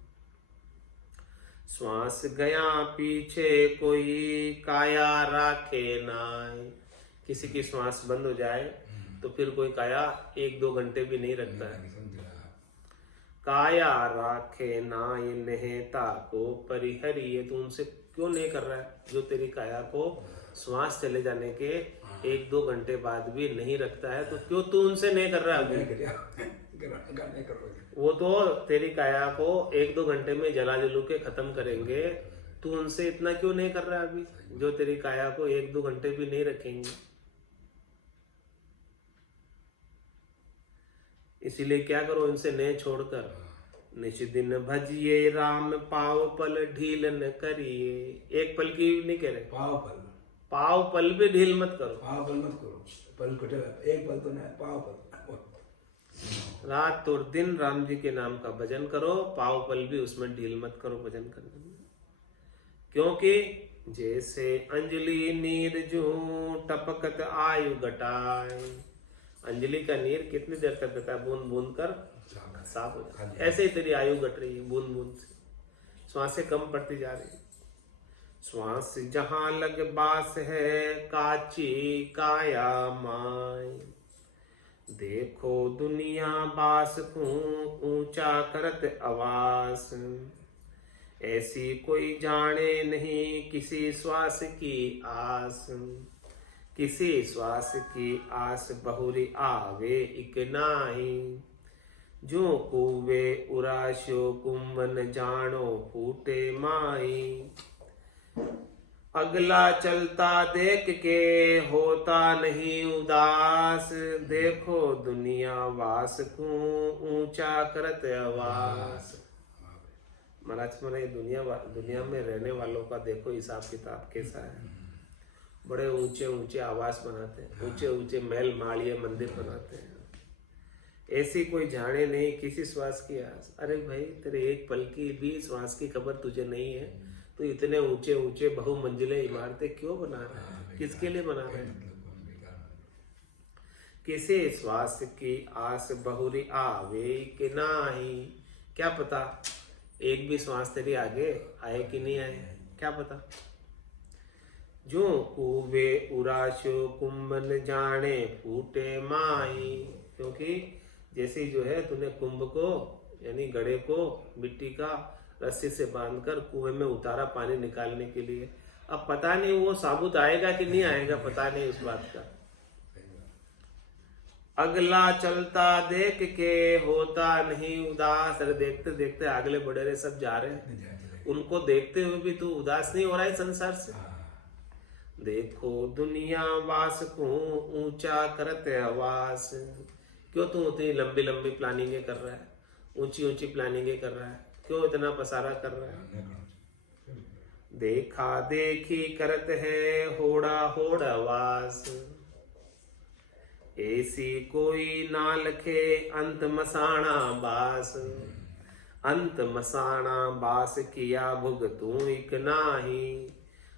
श्वास गया पीछे कोई काया राखे नाय। किसी की श्वास बंद हो जाए तो फिर कोई काया 1-2 घंटे भी नहीं रखता है। काया राखे नाय नहता को परिहरिये। तू उनसे क्यों नहीं कर रहा है जो तेरी काया को श्वास चले जाने के 1-2 घंटे बाद भी नहीं रखता है, तो क्यों तू उनसे नहीं कर रहा है? वो तो तेरी काया को 1-2 घंटे में जला जलू के खत्म करेंगे, तू उनसे इतना क्यों नहीं कर रहा है अभी जो तेरी काया को 1-2 घंटे भी नहीं रखेंगे? इसीलिए क्या करो, इनसे नहीं छोड़कर निश दिन भजिए राम पाव पल ढील न करिए। एक पल की नहीं कह रहे, पाव पल भी ढील मत करो। पाव पल मत करो, पल कटे एक पल तो नहीं, पाव पल। रात और दिन राम जी के नाम का भजन करो, पाव पल भी उसमें ढील मत करो भजन करने में। क्योंकि जैसे अंजलि नीर जू टपकत आयु घटाए। अंजलि का नीर कितनी देर तक रहता है? बूंद बूंद कर साफ हो जाता है। ऐसे ही तेरी आयु घट रही है बूंद बूंद से, श्वासें कम पड़ती जा रही है। श्वास जहां लग बास है काची काया माई। देखो दुनिया बास को ऊंचा करत आवास। ऐसी कोई जाने नहीं किसी श्वास की आस। किसी श्वास की आस बहुरी आवे इक नाही। जो कुवे उराशो कुंभन जानो फूटे माई। अगला चलता देख के होता नहीं उदास। देखो दुनिया वास को ऊंचा करत आवास। महाराज मेरे दुनिया में रहने वालों का देखो हिसाब किताब कैसा है। बड़े ऊंचे ऊंचे आवास बनाते हैं, ऊंचे ऊंचे महल मालिया मंदिर बनाते हैं। ऐसी कोई जाने नहीं किसी श्वास की आस। अरे भाई तेरे एक पल की भी श्वास की खबर तुझे नहीं है तो इतने ऊंचे ऊंचे बहुमंजिले इमारतें क्यों बना रहा है? किसके लिए बना रहे हैं? किसी श्वास की आस बहुरी आवे कि नाही। क्या पता एक भी श्वास तेरी आगे आए कि नहीं आए, क्या पता। जो कुवे उराशो कुंभन जाने फूटे माई। क्योंकि जैसे जो है तूने कुंभ को यानी घड़े को मिट्टी का रस्सी से बांधकर कुएं में उतारा पानी निकालने के लिए, अब पता नहीं वो साबुत आएगा कि नहीं आएगा, पता नहीं उस बात का। अगला चलता देख के होता नहीं उदास। अरे देखते देखते अगले बढ़े रहे सब जा रहे हैं, उनको देखते हुए भी तू उदास नहीं हो रहा है संसार से। देखो दुनिया वास को ऊंचा करते आवास। क्यों तू उतनी लंबी लंबी प्लानिंगें कर रहा है, ऊंची ऊंची प्लानिंगें कर रहा है, क्यों इतना पसारा कर रहा है? देखा देखी करत है होड़ा होड़ा वास। ऐसी कोई ना लखे अंत मसाणा बास। अंत मसाणा बास किया भुग तू इक नाही,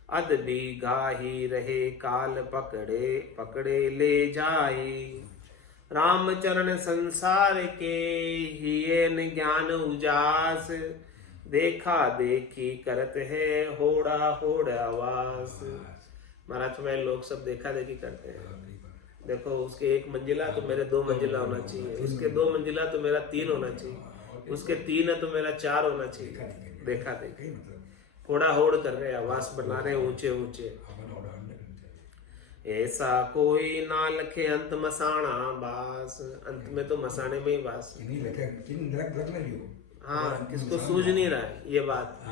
अद भी गाही रहे काल पकड़े पकड़े ले जाई। राम चरण संसार के हियन ज्ञान उजास, देखा देखी करत है होड़ा होड़ा वास। महाराज में लोग सब देखा देखी करते हैं। देखो उसके 1 मंजिला तो मेरे 2 मंजिला होना चाहिए, उसके 2 मंजिला तो मेरा 3 होना चाहिए, उसके 3 है तो मेरा 4 होना चाहिए। देखा देखी होड़ा होड़ कर रहे, आवास बना रहे ऊंचे ऊंचे। ऐसा कोई ना लखे अंत मसाणा बास, अंत में तो मसाने में ही बास। हाँ, किसको सूझ नहीं रहा है ये बात,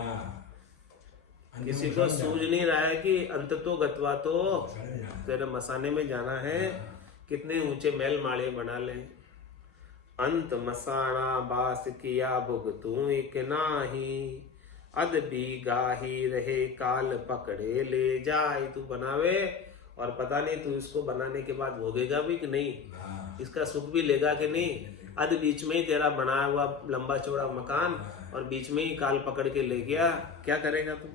किसी को सूझ नहीं रहा है कि अंत तो गत्वा तो तेरे मसाने में जाना है। कितने ऊंचे महल माले बना ले। अंत मसाणा बास किया भुग तू एक नाही, अद भी गाही रहे काल पकड़े ले जाए। तू बनावे और पता नहीं तू इसको बनाने के बाद भोगेगा भी कि नहीं, इसका सुख भी लेगा कि नहीं। अद बीच में ही तेरा बनाया हुआ लंबा चौड़ा मकान और बीच में ही काल पकड़ के ले गया, क्या करेगा तू।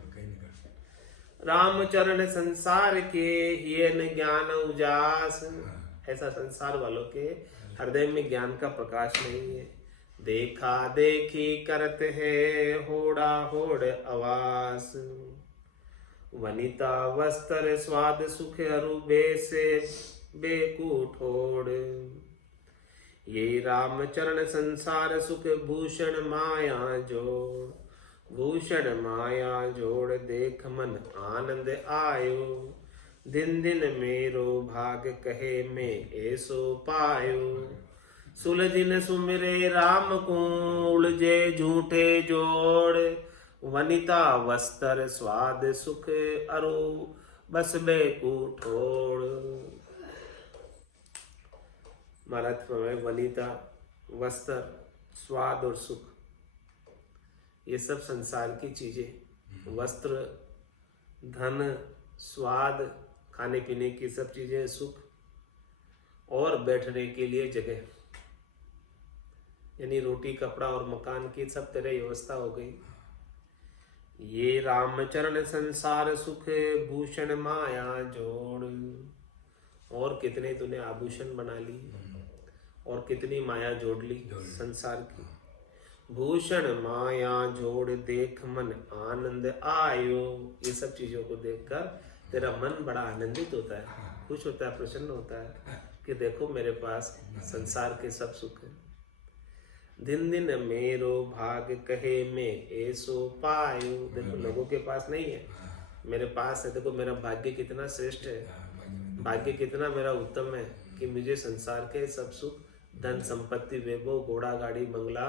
राम चरण संसार के हियन ज्ञान उजास, ऐसा संसार वालों के हृदय में ज्ञान का प्रकाश नहीं है। देखा देखी करत है होड़ा होड़ आवास, वनिता वस्त्र स्वाद सुख अरु बेसे बेकूठोड़। ये राम चरण संसार सुख भूषण माया जोड़, भूषण माया जोड़ देख मन आनंद आयो। दिन दिन मेरो भाग कहे में ऐसो पायो, सुलझिन सुमिरे राम को उलझे झूठे जोड़। वनिता वस्त्र स्वाद सुख अरु बस बेकूठोड़। महाराज में वनिता वस्त्र स्वाद और सुख, ये सब संसार की चीजें, वस्त्र धन स्वाद खाने पीने की सब चीजें, सुख और बैठने के लिए जगह, यानी रोटी कपड़ा और मकान की सब तरह व्यवस्था हो गई। ये रामचरण संसार सुख भूषण माया जोड़। और कितने तूने आभूषण बना ली और कितनी माया जोड़ ली संसार की। भूषण माया जोड़ देख मन आनंद आयो। ये सब चीजों को देखकर तेरा मन बड़ा आनंदित होता है, खुश होता है, प्रसन्न होता है कि देखो मेरे पास संसार के सब सुख है। दिन दिन मेरो भाग कहे में ऐसो पायो। देखो लोगों के पास नहीं है, मेरे पास है। देखो मेरा भाग्य कितना श्रेष्ठ है, भाग्य कितना मेरा उत्तम है कि मुझे संसार के सब सुख, धन संपत्ति वैभव घोड़ा गाड़ी बंगला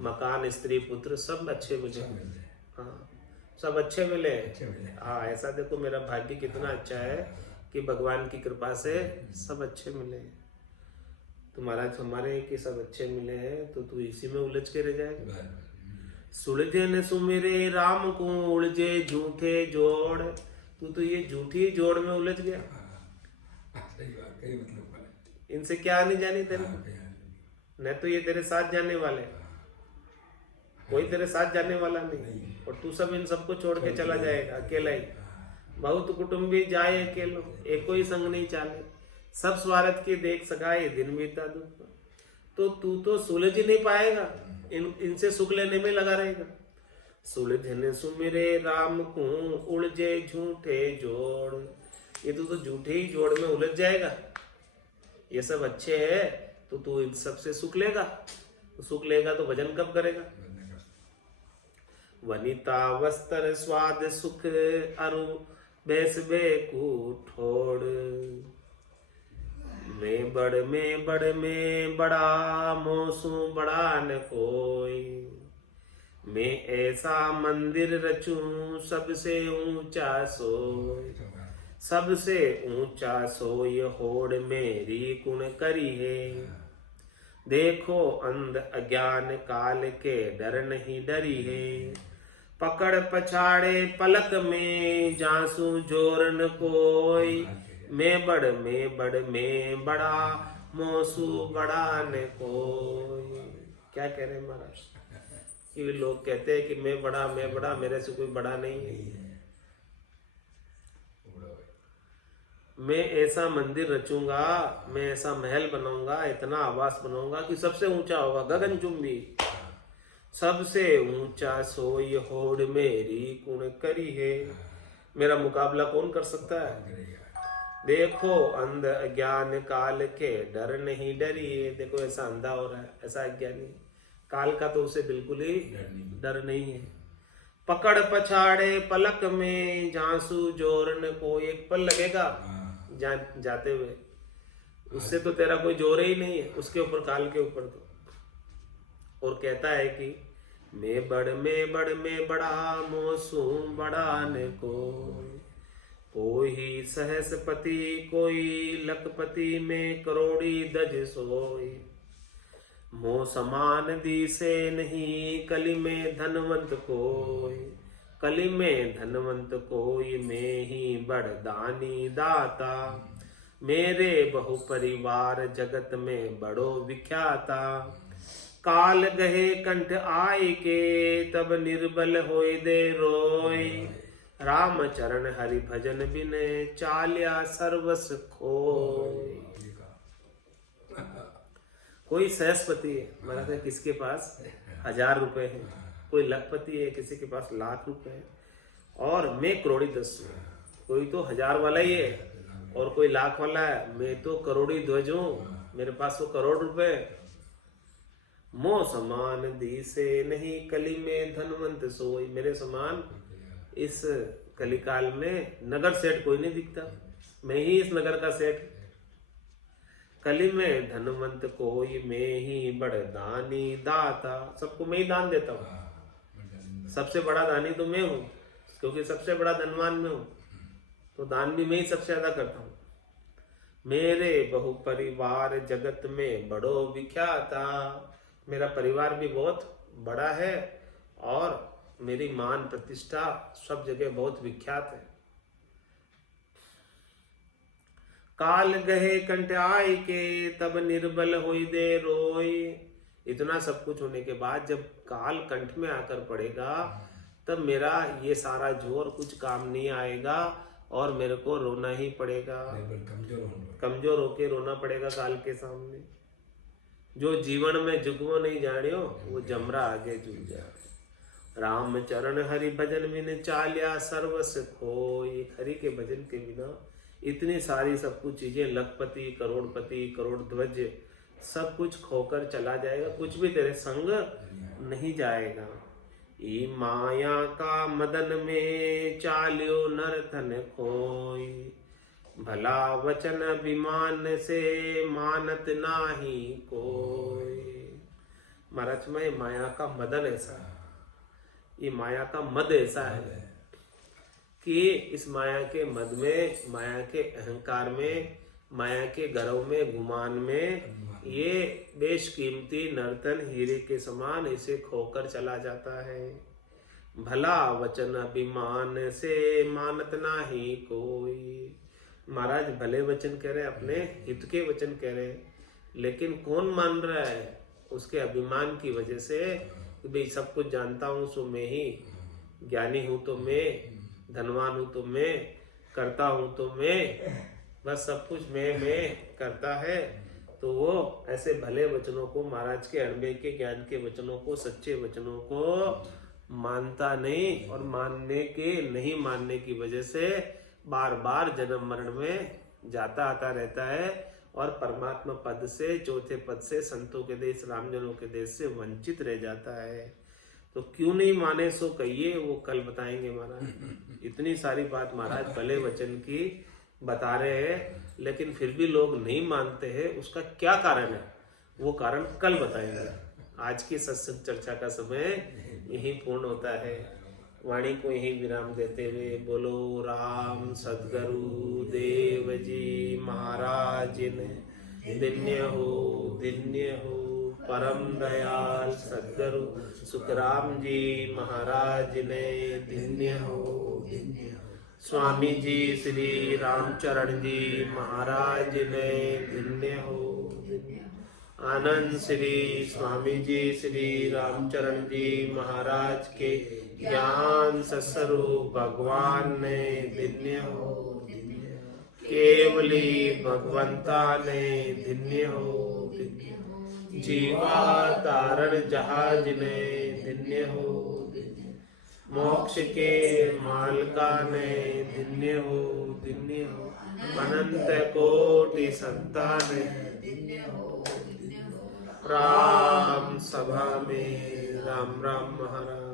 मकान स्त्री पुत्र सब अच्छे मुझे, हाँ सब अच्छे मिले। हाँ ऐसा देखो मेरा भाग्य कितना अच्छा है कि भगवान की कृपा से सब अच्छे मिले। तुम्हारा हमारे कि सब अच्छे मिले हैं तो तू इसी में उलझ के रह जाएगा। सुलझे न सुमिरे राम को उलझे झूठे जोड़। तू तो ये झूठी जोड़ में उलझ गया। इनसे क्या आनी जानी तेरे को, न तो ये तेरे साथ जाने वाले, कोई तेरे साथ जाने वाला नहीं, और तू सब इन सबको छोड़ के चला जाएगा अकेला ही। बहुत कुटुंबी जाए अकेलो, एको ही संग नहीं चाले, सब स्वार्थ की देख सकाए दिन बीता दुख। तो तू तो सुलझ ही नहीं पाएगा, इनसे सुख लेने में लगा रहेगा। सुलझन सुमिरे राम को उलझे झूठे जोड़। ये तो झूठे ही जोड़ में उलझ जाएगा। ये सब अच्छे है तो तू इन सब से सुख लेगा, तो सुख लेगा तो भजन कब करेगा। वनिता वस्त्र स्वाद सुख अरु बेस बेकूठोड़। मैं बड़ बड़ा मोसू बड़ा न कोई। मैं ऐसा मंदिर रचूं सबसे ऊंचा सोय। सबसे ऊंचा सोय होड़ मेरी कुण करी है। देखो अंध अज्ञान काल के डर नहीं डरी है। पकड़ पछाड़े पलक में जासू जोर न कोई। मैं बड़ा मोसू बड़ा न कोई। क्या कह रहे महाराज, कि लोग कहते हैं कि मैं बड़ा, मेरे से कोई बड़ा नहीं है। मैं ऐसा मंदिर रचूंगा, मैं ऐसा महल बनाऊंगा, इतना आवास बनाऊंगा कि सबसे ऊंचा होगा, गगनचुंबी। सबसे ऊंचा सोई होड़ मेरी कुण करी है। मेरा मुकाबला कौन कर सकता है? देखो अंध अज्ञान काल के डर नहीं डरिए। देखो ऐसा अंधा हो रहा है, ऐसा अज्ञानी, काल का तो उसे बिल्कुल ही डर नहीं है। पकड़ पछाड़े पलक में झांसू जोरन को, एक पल लगेगा जाते हुए, उससे तो तेरा कोई जोर ही नहीं है उसके ऊपर, काल के ऊपर तो। और कहता है कि मैं बड़ा मोसूम बड़ा ने कोई सहस्पति कोई लखपति में करोड़ी दज सोई। मोह समान दी से नहीं कली में धनवंत कोई, कली में धनवंत कोई में ही बड़ दानी दाता। मेरे बहु परिवार जगत में बड़ो विख्याता। काल गहे कंठ आय के तब निर्बल होय दे रोय। राम चरण हरि भजन बिन चाल्या सर्वस खोय। कोई सहस्पति है, महाराज है, किसके पास 1000 रुपए है, कोई लखपति है, किसी के पास लाख रुपए है, और मैं करोड़ी 10 हूँ। कोई तो 1000 वाला ही है और कोई लाख वाला है, मैं तो करोड़ी ध्वज हूँ, मेरे पास तो करोड़ रुपए। मोह समान दी से नहीं कली में धनवंत सोई। मेरे समान इस कलिकाल में नगर सेठ कोई नहीं दिखता, मैं ही इस नगर का सेठ। कली में धनवंत कोई मैं ही बड़ दानी दाता। सबको मैं ही दान देता हूँ, सबसे बड़ा दानी तो मैं हूँ, क्योंकि सबसे बड़ा धनवान मैं हूँ, तो दान भी मैं ही सबसे ज्यादा करता हूँ। मेरे बहु परिवार जगत में बड़ो विख्याता। मेरा परिवार भी बहुत बड़ा है और मेरी मान प्रतिष्ठा सब जगह बहुत विख्यात है। काल गहे कंठ आय के तब निर्बल होई दे रोय। इतना सब कुछ होने के बाद जब काल कंठ में आकर पड़ेगा तब मेरा ये सारा जोर कुछ काम नहीं आएगा और मेरे को रोना ही पड़ेगा, कमजोर होके रोना पड़ेगा काल के सामने। जो जीवन में जुगमो नहीं जानियो वो जमरा आगे जुग जा। राम चरण हरि भजन बिन चाल्या सर्वस खोय। हरि के भजन के बिना इतनी सारी सब कुछ चीजें, लखपति करोड़पति करोड़ ध्वज, सब कुछ खोकर चला जाएगा, कुछ भी तेरे संग नहीं जाएगा। ई माया का मदन में चाल्यो नर तन खोय। भला वचन अभिमान से मानत नाही कोय। महाराज में माया का मदन ऐसा है, ये माया का मद ऐसा है कि इस माया के मद में, माया के अहंकार में, माया के गर्व में, गुमान में ये बेशकीमती नर्तन हीरे के समान इसे खोकर चला जाता है। भला वचन अभिमान से मानत नाही कोई। महाराज भले वचन कह रहे हैं, अपने हित के वचन कह रहे हैं, लेकिन कौन मान रहा है? उसके अभिमान की वजह से कि भाई सब कुछ जानता हूँ सो मैं ही, ज्ञानी हूँ तो मैं, धनवान हूँ तो मैं, करता हूँ तो मैं, बस सब कुछ मैं करता है। तो वो ऐसे भले वचनों को, महाराज के अणबे के ज्ञान के वचनों को, सच्चे वचनों को मानता नहीं, और मानने के नहीं मानने की वजह से बार बार जन्म मरण में जाता आता रहता है और परमात्मा पद से, चौथे पद से, संतों के देश, रामजनों के देश से वंचित रह जाता है। तो क्यों नहीं माने सो कहिए, वो कल बताएंगे महाराज। इतनी सारी बात महाराज भले वचन की बता रहे हैं, लेकिन फिर भी लोग नहीं मानते हैं। उसका क्या कारण है, वो कारण कल बताएंगे। आज की सत्संग चर्चा का समय यही पूर्ण होता है। वाणी को यही विराम देते हुए बोलो राम सद्गुरु देव जी महाराज ने धन्य हो परम दयाल सद्गुरु सुखराम जी महाराज ने धन्य हो। स्वामी जी श्री रामचरण जी महाराज ने धन्य हो। आनंद श्री स्वामी जी श्री रामचरण जी महाराज के ज्ञान सस्वरूप भगवान ने धन्य हो, केवली भगवंता ने धन्य हो, जीवा तारण जहाज ने धन्य हो, मोक्ष के मालका ने धन्य हो, धन्य हो, अनंत कोटि संतान धन्य हो। राम सभा में राम राम महाराज।